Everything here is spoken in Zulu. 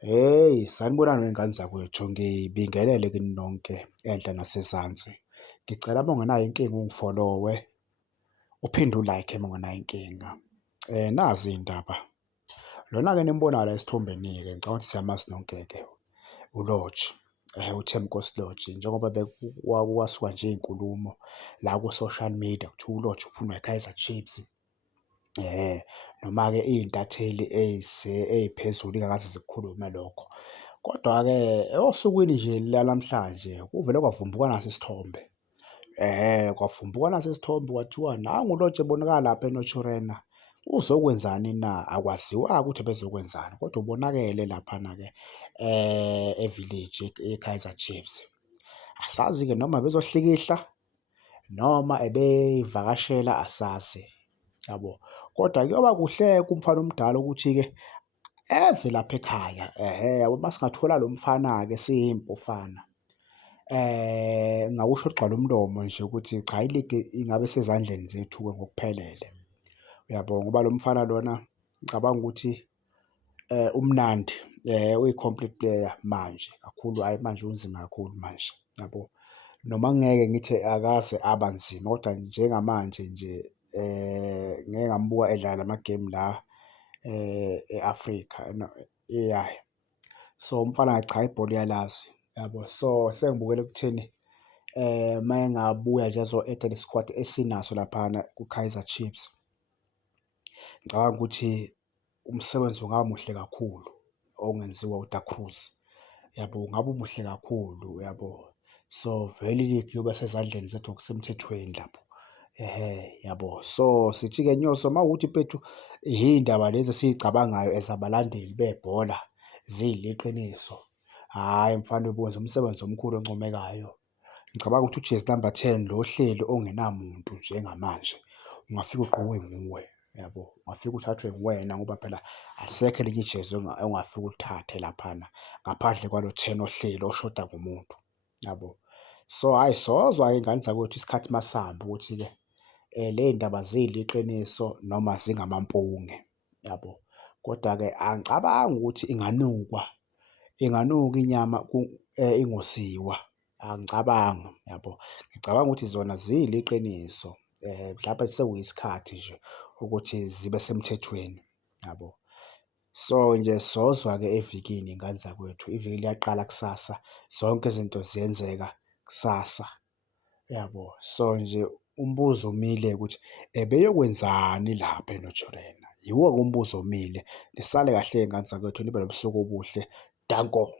Hheyi, sanibonani wey'ngane zakwethu, ngibingelele kini nonke enhla nasezansi. Ngicela uma ungenayo inkinga ungifolowe, uphinde ulayikhe uma ungenayo inkinga. Nazi iy'ndaba, lona-ke nimbonayo la esithombeni-ke, ngicabanga ukuthi siyamazi nonke-ke, uLodge, uThembiinkosi Lodge. Njengoba kwasuka nje iy'nkulumo la ku-social media, kuthiwa uLodge ufunwa i-Kaizer Chiefs. Noma-ke iy'ntatheli ey'phezulu ingakaze zikukhulume lokho. Kodwa-ke osukwini nje lanamhlanje kuvele kwavumbuka nasi isithombe. Kwavumbuka nasi isithombe kwathiwa nangu uLodge ebonakala lapha eNoshirena. Uzokwenzani na? Akwaziwa-ke ukuthi bezokwenzani, kodwa ubonakele laphana-ke e-Village e-Kaizer Chiefs. Asazi-ke noma bezohlikihla noma ebeyivakashela asazi, yabo. Kodwa kuyoba kuhle-ke umfana omdala ukuthi-ke eze lapha ekhaya, yabo. Uma singathola lo mfana-ke siyimpufana, ngakusho kugcwale umlomo nje ukuthi cha, iligi ingabe isezandleni zethu-ke ngokuphelele, uyabo. Ngoba lo mfana lona ngicabanga ukuthi umnandi, uyi-complete player manje kakhulu, hhayi manje unzima kakhulu manje, yabo. Noma ngeke ngithi akaze aba nzima, kodwa njengamanje nje ngike ngambuka edlala lamagemu la e-Afrika eya. So umfana cha, ibhola uyalazi, yabo. So sengibukela ekutheni uma engabuya nje ezo-add-a le-squad esinaso laphana ku-Kaizer Chiefs, ngicabanga ukuthi umsebenzi ungaba muhle kakhulu ongenziwa uDa Cruz, yabo. Ungaba umuhle kakhulu, yabo. So vele iligi iyobe sezandleni zethu ngokusemthethweni lapho, yabo. So sithi-ke Nyosi, uma kuwukuthi mfethu iy'ndaba lezi esiy'cabangayo as abalandeli bebhola ziyiliqiniso, hhayi mfana wenza umsebenzi omkhulu oncomekayo. Ngicabanga ukuthi ujezi number 10 lo ohleli ongenamuntu njengamanje ungafika ugqokwe nguwe, yabo. Ungafika uthathwe nguwena ngoba phela alisekho elinye ijezi ongafika ulithathe laphana ngaphandle kwalo 10 ohleli oshoda ngomuntu, yabo. So hhayi, sozwa iy'ngane zakwethu isikhathi masihamba ukuthi-ke ley'ndaba ziyiliqiniso noma zingamampunge, yabo. Kodwa-ke angicabangi ukuthi inganukwa inyama ingosiwa, angicabangi, yabo. Ngicabanga ukuthi zona ziyiliqiniso, mhlampe sekuyisikhathi nje ukuthi zibe semthethweni, yabo. So nje sozwa-ke evikini iy'ngane zakwethu, iviki liyaqala kusasa, zonke izinto ziyenzeka kusasa, yabo. So nje umbuzo umile ukuthi ebeyokwenzani lapha eNoshirena? Yiwo-ke umbuzo omile. Nisale kahle-ke iy'ngane zakwethu, nibe nobusuku obuhle. Danko.